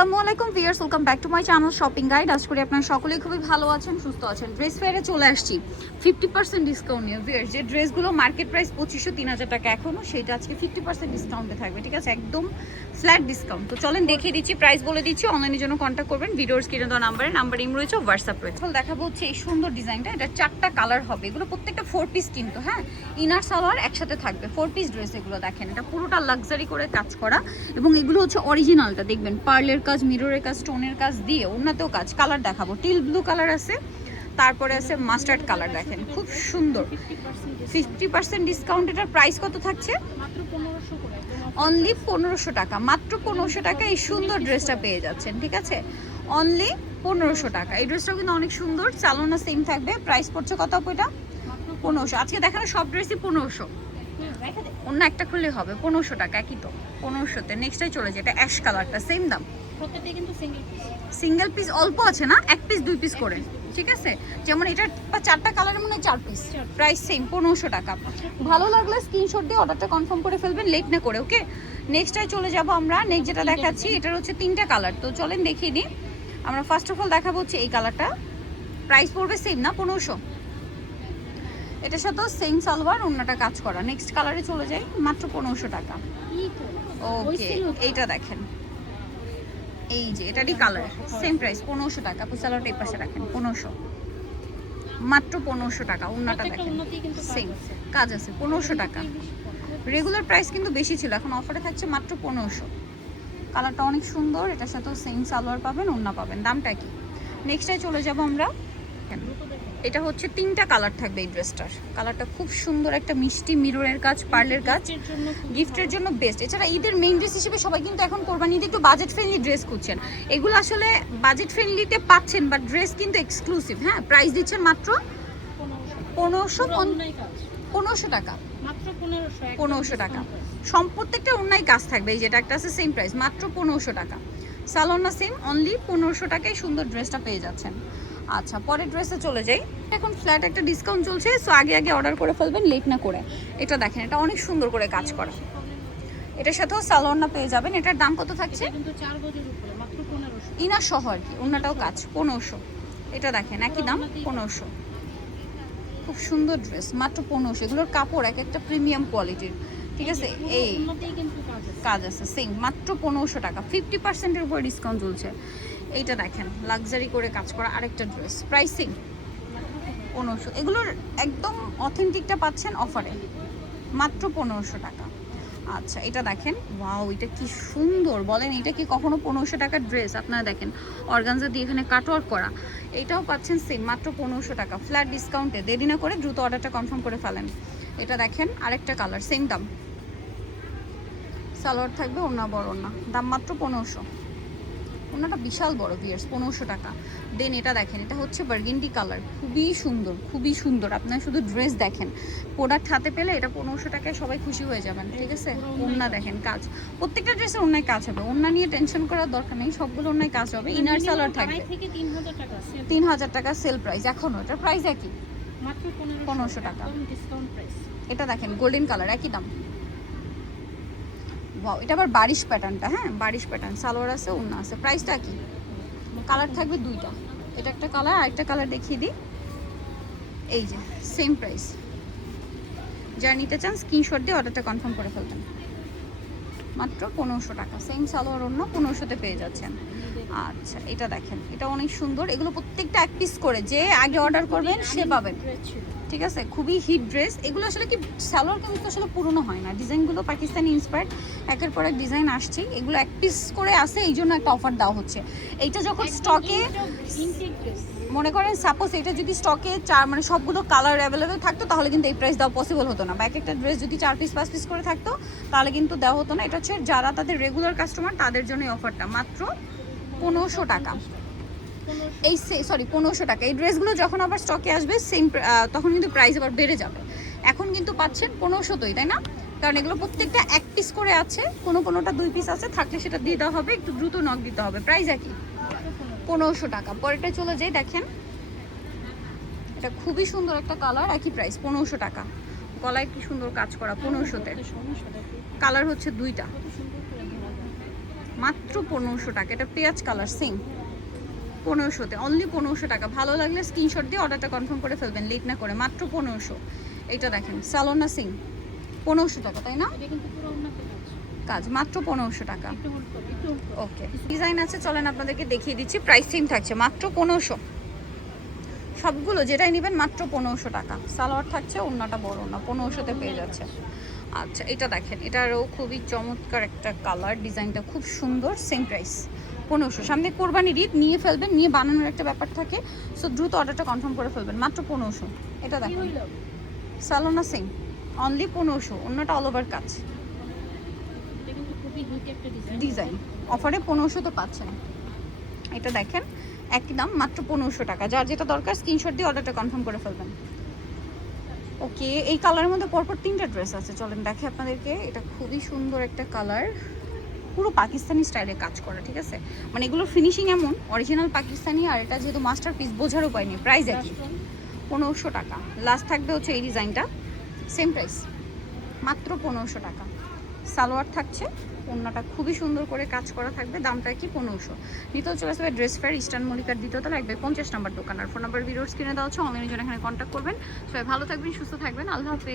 আসসালামু আলাইকুম viewers, welcome back to my channel shopping guide. আশা করি আপনারা সকলেই খুবই ভালো আছেন, সুস্থ আছেন। ড্রেস ফেয়ারে চলে আসছি 50% ডিসকাউন্ট নিয়ে। ভিউয়ার্স, যে ড্রেসগুলো মার্কেট প্রাইস 2500-3000 টাকা এখনও, সেটা আজকে 50% ডিসকাউন্টে থাকবে। ঠিক আছে, একদম ফ্ল্যাট ডিসকাউন্ট। তো চলেন দেখিয়ে দিচ্ছি, প্রাইস বলে দিচ্ছি। অনলাইনের জন্য কন্ট্যাক্ট করবেন, ভিডিওর স্ক্রিনে দেওয়া নাম্বার ইম রয়েছে, হোয়াটসঅ্যাপ রয়েছে। দেখাবো হচ্ছে এই সুন্দর ডিজাইনটা। এটা 4টা কালার হবে, এগুলো প্রত্যেকটা 4 পিস কিন্তু। হ্যাঁ, ইনার সালোয়ার একসাথে থাকবে, 4 পিস ড্রেস এগুলো। দেখেন, এটা পুরোটা লাক্সারি করে কাজ করা, এবং এগুলো হচ্ছে অরিজিনালটা। দেখবেন পার্লের কাজ, মিররের কাজ, স্টোনের কাজ দিয়ে উন্নতেও কাজ। কালার দেখাবো, টিল ব্লু কালার আছে, তারপরে আছে মাস্টার্ড কালার। দেখেন খুব সুন্দর, 50% ডিসকাউন্ট। এটার প্রাইস কত থাকছে? অনলি 1500 টাকা। মাত্র 1500 টাকা এই সুন্দর ড্রেসটা পেয়ে যাচ্ছেন। ঠিক আছে, অনলি 1500 টাকা। এই ড্রেসটাও কিন্তু অনেক সুন্দর, চালনা সেম থাকবে। প্রাইস পড়ছে কত আপু? এটা 1500। আজকে দেখানো সব ড্রেসই 1500। অন্য একটা খুললে হবে 1500 টাকা, একই তো 1500-তে। নেক্সটে চলে যায়, এটা অ্যাশ কালারটা, সেম দাম। প্রত্যেকটা কিন্তু সিঙ্গেল পিস অল্প আছে না, 1 পিস 2 পিস করে। ঠিক আছে, যেমন এটা 4টা কালারের মনে হয় 4 পিস। প্রাইস সেম 1500 টাকা। ভালো লাগলে স্ক্রিনশট দিয়ে অর্ডারটা কনফার্ম করে ফেলবেন, লেট না করে। ওকে, নেক্সটটাই চলে যাব আমরা। নেক্সট যেটা দেখাচ্ছি, এটার হচ্ছে 3টা কালার। তো চলেন দেখিয়ে দিই। আমরা ফার্স্ট অফ অল দেখাবো হচ্ছে এই কালারটা। প্রাইস পড়বে সেম না, 1500। এটার সাথেও সেম সালোয়ার, অন্যটা কাজ করা। নেক্সট কালারে চলে যাই, মাত্র 1500 টাকা। ওকে, এইটা দেখেন, এই যে এটারই কালার, সেম প্রাইস 1500 টাকা। পুসালোটা এই পাশে রাখেন, 1500, মাত্র 1500 টাকা। অন্যটা দেখেন, সেম কাজ আছে, 1500 টাকা। রেগুলার প্রাইস কিন্তু বেশি ছিল, এখন অফারে থাকছে মাত্র 1500। কালারটা অনেক সুন্দর, এটার সাথেও সেম সালোয়ার পাবেন, ওন্না পাবেন। দামটা কি? নেক্সটে চলে যাব আমরা। এটা হচ্ছে 3টা কালার থাকবে এই ড্রেসটার। কালারটা খুব সুন্দর, একটা মিষ্টি মিররের কাজ, পার্লের কাজ, গিফটের জন্য বেস্ট। এছাড়া ঈদের মেইন ড্রেস হিসেবে সবাই কিন্তু এখন কোরবানি ঈদে একটু বাজেট ফ্রেন্ডলি ড্রেস খুঁজছেন। এগুলো আসলে বাজেট ফ্রেন্ডলিতে পাচ্ছেন, বাট ড্রেস কিন্তু এক্সক্লুসিভ। হ্যাঁ, প্রাইস দিচ্ছেন মাত্র 1500 টাকা। 1500 টাকা। প্রত্যেকটা অন্যায় কাজ থাকবে। এই যেটা একটা আছে সেম প্রাইস, মাত্র 1500 টাকা। সালোনা সেম, অনলি 1500 টাকায় সুন্দর ড্রেসটা পেয়ে যাচ্ছেন। আচ্ছা, পরের ড্রেসে চলে যাই। এখন ফ্ল্যাট একটা ডিসকাউন্ট চলছে, সো আগে অর্ডার করে ফেলবেন, লেট না করে। এটা দেখেন, এটা অনেক সুন্দর করে কাজ করা। এটার সাথেও সালোয়ারটা পেয়ে যাবেন। এটার দাম কত থাকছে? ইনার সহ আর কি, অন্যটাও কাজ, 1500। এটা দেখেন একই দাম, 1500। খুব সুন্দর ড্রেস, মাত্র 1500। এগুলোর কাপড় এক একটা প্রিমিয়াম কোয়ালিটির। ঠিক আছে, এই কাজ আছে সেম, মাত্র 1500 টাকা। 50%-এর উপরে ডিসকাউন্ট চলছে। এইটা দেখেন, লাক্সারি করে কাজ করা আরেকটা ড্রেস, প্রাইসিং 1500। এগুলোর একদম অথেন্টিকটা পাচ্ছেন অফারে, মাত্র 1500 টাকা। আচ্ছা, এটা দেখেন, ওয়াও, এটা কি সুন্দর বলেন। এটা কি কখনো 1500 টাকার ড্রেস? আপনারা দেখেন, অর্গানজা দিয়ে এখানে কাটওয়ার্ক করা। এটাও পাচ্ছেন সেম, মাত্র 1500 টাকা, ফ্ল্যাট ডিসকাউন্টে। দেরি না করে দ্রুত অর্ডারটা কনফার্ম করে ফেলেন। এটা দেখেন, আরেকটা কালার, সেম দাম। সালোয়ার থাকবে, ওনা বড় ওনা, দাম মাত্র 1500। ওনাটা বিশাল বড় ভিয়ার্স, 1500 টাকা। দেন এটা দেখেন, এটা হচ্ছে বার্গেন্ডি কালার, খুবই সুন্দর, খুবই সুন্দর। আপনারা শুধু ড্রেস দেখেন, প্রোডাক্ট হাতে পেলে এটা 1500 টাকায় সবাই খুশি হয়ে যাবেন। ঠিক আছে, ওন্না দেখেন কাজ, প্রত্যেকটা ড্রেসে ওন্নায় কাজ হবে। ওন্না নিয়ে টেনশন করার দরকার নেই, সবগুলো ওন্নায় কাজ হবে। ইনার সালোয়ার থাকবে 3000 টাকা সেল প্রাইস। এখনো এটার প্রাইস একই, মাত্র 1500 টাকা। এটা দেখেন গোল্ডেন কালার, একই দাম। ওয়াও, এটা আবার বারিশ প্যাটার্নটা। হ্যাঁ, বারিশ প্যাটার্ন, সালোয়ার আছে, ওন্না আছে। প্রাইসটা কি? কালার থাকবে 2টা। এটা একটা কালার, আরেকটা কালার দেখিয়ে দিই। এই যে সেম প্রাইস। যারা নিতে চান স্ক্রিনশট দিয়ে অর্ডারটা কনফার্ম করে ফেলবেন, মাত্র 1500 টাকা। সেম সালোয়ার, অন্য 1500-তে পেয়ে যাচ্ছেন। আচ্ছা, এটা দেখেন, এটা অনেক সুন্দর। এগুলো প্রত্যেকটা 1 পিস করে, যে আগে অর্ডার করবেন সে পাবেন। ঠিক আছে, খুবই হিট ড্রেস এগুলো। আসলে কি, সালোয়ার কামিজ তো আসলে পুরনো হয় না, ডিজাইনগুলো পাকিস্তানি ইন্সপায়ার্ড, একের পর এক ডিজাইন আসছে। এগুলো 1 পিস করে আসে, এই জন্য একটা অফার দেওয়া হচ্ছে। এইটা যখন স্টকে, মনে করেন সাপোজ এটা যদি স্টকে মানে সবগুলো কালার অ্যাভেলেবেল থাকতো, তাহলে কিন্তু এই প্রাইস দেওয়া পসিবল হতো না। বা এক একটা ড্রেস যদি 4 পিস 5 পিস করে থাকতো, তাহলে কিন্তু দেওয়া হতো না। এটা হচ্ছে যারা তাদের রেগুলার কাস্টমার, তাদের জন্য এই অফারটা, মাত্র 1500 টাকা। এই 1500 টাকা। এই ড্রেসগুলো যখন আবার স্টকে আসবে সেম, তখন কিন্তু প্রাইস আবার বেড়ে যাবে। এখন কিন্তু পাচ্ছেন 1500-তেই, তাই না? কারণ এগুলো প্রত্যেকটা 1 পিস করে আছে, কোনোটা 2 পিস আছে, থাকলে সেটা দিয়ে দেওয়া হবে, একটু দ্রুত নক দিতে হবে। প্রাইস একই, 1500 টাকা। পরেরটা চলে যাই, দেখেন এটা খুবই সুন্দর একটা কালার, একই প্রাইস 1500 টাকা। গলায় কি সুন্দর কাজ করা, 1500-তে। কালার হচ্ছে 2টা। মাত্র 1500 টাকা। এটা পেঁয়াজ কালার সেম 1500-তে, অনলি 1500 টাকা। ভালো লাগলে স্ক্রিনশট দিয়ে অর্ডারটা কনফার্ম করে ফেলবেন লেট না করে, মাত্র 1500। এটা দেখেন সালোনা সিং 1500 টাকা, তাই না? কাজ মাত্র 1500 টাকা। ওকে, ডিজাইন আছে, চলেন আপনাদেরকে দেখিয়ে দিচ্ছি। প্রাইস সেম থাকছে মাত্র 1500। সবগুলো যেটাই নেবেন মাত্র 1500 টাকা। সালোয়ার থাকছে, ওড়নাটা বড় না, 1500-তে পেয়ে যাচ্ছে। আচ্ছা এটা দেখেন, এটারও খুবই চমৎকার একটা কালার, ডিজাইনটা খুব সুন্দর, সেম প্রাইস 1500। সামনে কোরবানির ঈদ, নিয়ে ফেলবেন, নিয়ে বানানোর একটা ব্যাপার থাকে, সো দ্রুত অর্ডারটা কনফার্ম করে ফেলবেন, মাত্র 1500। এটা দেখেন সালোনা সিং অনলি 1500, অন্যটা অল ওভার কাজ ডিজাইন, অফারে 1500 পাচ্ছেন। এটা দেখেন একই দাম, মাত্র 1500 টাকা। যার যেটা দরকার স্ক্রিনশট দিয়ে অর্ডারটা কনফার্ম করে ফেলবেন। ওকে, এই কালারের মধ্যে পরপর 3টা ড্রেস আছে, চলেন দেখে আপনাদেরকে। এটা খুবই সুন্দর একটা কালার, পুরো পাকিস্তানি স্টাইলে কাজ করা, ঠিক আছে? মানে এগুলোর ফিনিশিং এমন অরিজিনাল পাকিস্তানি, আর এটা যেহেতু মাস্টার পিস বোঝার উপায় নেই। প্রাইস একই 1500 টাকা। লাস্ট থাকবে হচ্ছে এই ডিজাইনটা, সেম প্রাইস মাত্র 1500 টাকা। সালোয়ার থাকছে, ওড়নাটা খুবই সুন্দর করে কাজ করা থাকবে, দামটা কি 1500। নিতেও চলে আসবে ড্রেস ফেয়ার, ইস্টার্ন মল্লিকার দ্বিতীয়তলা 1/50 নম্বর দোকান। আর ফোন নাম্বার ভিডিওস কিনে দেওয়া হচ্ছে, অনলাইনের জন্য এখানে কন্ট্যাক্ট করবেন। সবাই ভালো থাকবেন, সুস্থ থাকবেন, আল্লাহ হাফেজ।